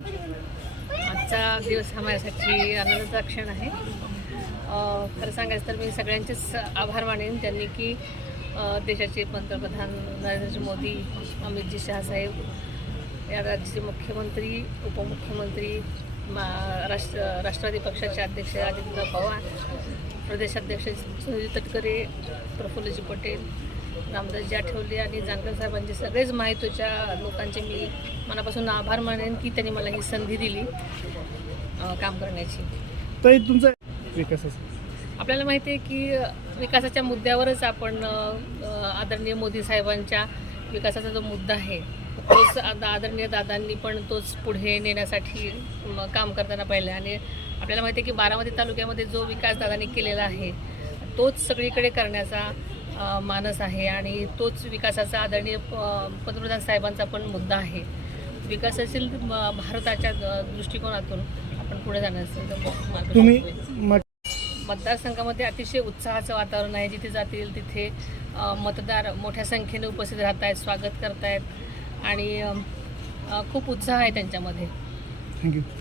आजचा दिवस हा माझ्यासाठी आनंदाचा क्षण आहे खरं सांगायचं तर मी सगळ्यांचेच आभार मानेन त्यांनी की देशाचे पंतप्रधान नरेंद्र मोदी अमितजी शहासाहेब या राज्याचे मुख्यमंत्री उपमुख्यमंत्री मा राष्ट्र राष्ट्रवादी पक्षाचे अध्यक्ष अजितदादा पवार प्रदेशाध्यक्ष सुनील तटकरे प्रफुल्लजी पटेल ज्या आठवले आणि जानकर साहेबांचे सगळेच माहितीच्या लोकांचे मी मनापासून आभार मानेन की त्यांनी मला ही संधी दिली काम करण्याची तर तुमचा आपल्याला माहिती आहे की विकासाच्या मुद्द्यावरच आपण आदरणीय मोदी साहेबांच्या विकासाचा जो मुद्दा आहे तोच आदरणीय दादांनी पण तोच पुढे नेण्यासाठी काम करताना पाहिलं आणि आपल्याला माहिती आहे की बारामती तालुक्यामध्ये जो विकास दादांनी केलेला आहे तोच सगळीकडे करण्याचा मानस आहे आणि तोच विकासाचा आदरणीय पंतप्रधान साहेबांचा पण मुद्दा आहे विकासशील भारताच्या दृष्टिकोनातून आपण पुढे जाण्याचं मतदारसंघामध्ये अतिशय उत्साहाचं वातावरण आहे जिथे जातील तिथे मतदार मोठ्या संख्येने उपस्थित राहत आहेत स्वागत करतायत आणि खूप उत्साह आहे त्यांच्यामध्ये थँक्यू